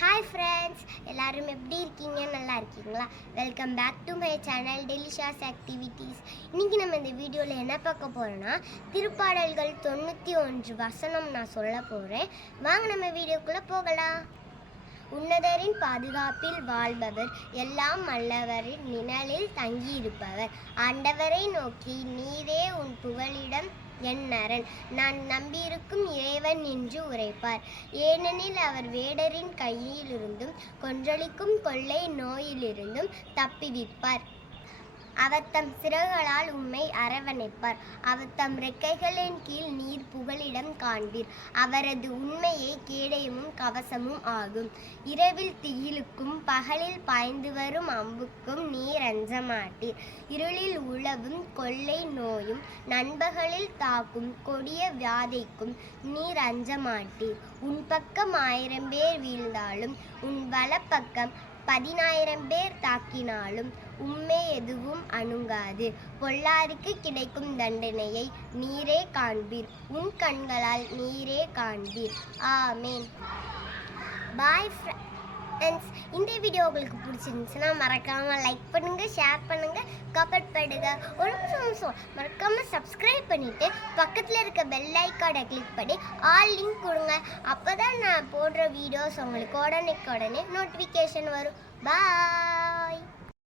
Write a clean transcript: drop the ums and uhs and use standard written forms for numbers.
Hi friends, எல்லாரும் எப்படி இருக்கீங்க? நல்லா இருக்கீங்களா? Welcome back to my channel delicious activities. இன்றைக்கி நம்ம இந்த வீடியோவில் என்ன பார்க்க போகிறோன்னா, திருப்பாடல்கள் 91 வசனம் நான் சொல்ல போகிறேன். வாங்க நம்ம வீடியோக்குள்ளே போகலாம். உன்னதரின் பாதுகாப்பில் வாழ்பவர், எல்லாம் வல்லவரின் நிழலில் தங்கியிருப்பவர், ஆண்டவரை நோக்கி நீரே உன் புகலிடம் என் நரன், நான் நம்பியிருக்கும் இறைவன் என்று உரைப்பார். ஏனெனில் அவர் வேடரின் கையிலிருந்தும் கொன்றளிக்கும் கொள்ளை நோயிலிருந்தும் தப்பிவிப்பார். அவர் தம் சிறகுகளால் உம்மை அரவணைப்பார். அவர் தம் ரெக்கைகளின் கீழ் நீர் புகலிடம் காண்பீர். அவரது உண்மையை கேடயமும் கவசமும் ஆகும். இரவில் திகிலுக்கும் பகலில் பாய்ந்து வரும் அம்புக்கும் நீர் அஞ்ச மாட்டீர். இருளில் உழவும் கொள்ளை நோயும் நண்பகலில் தாக்கும் கொடிய வியாதைக்கும் நீர் அஞ்ச மாட்டீர். உன் பக்கம் 1000 பேர் வீழ்ந்தாலும் உன் வலப்பக்கம் 10,000 பேர் தாக்கினாலும் உம்மை எதுவும் அணுகாது. பொல்லாருக்கு கிடைக்கும் தண்டனையை நீரே காண்பீர். உன் கண்களால் நீரே காண்பீர். ஆமேன். Bye friends. இந்த வீடியோ உங்களுக்கு பிடிச்சிருந்துச்சுன்னா மறக்காமல் லைக் பண்ணுங்கள், ஷேர் பண்ணுங்கள், கமெண்ட் பண்ணுங்கள். ஒரு நிமிஷம் மறக்காமல் சப்ஸ்கிரைப் பண்ணிவிட்டு பக்கத்தில் இருக்க பெல் ஐக்கானை கிளிக் பண்ணி ஆல் லிங்க் கொடுங்க. அப்போ தான் நான் போடுற வீடியோஸ் உங்களுக்கு உடனே நோட்டிஃபிகேஷன் வரும். பாய்.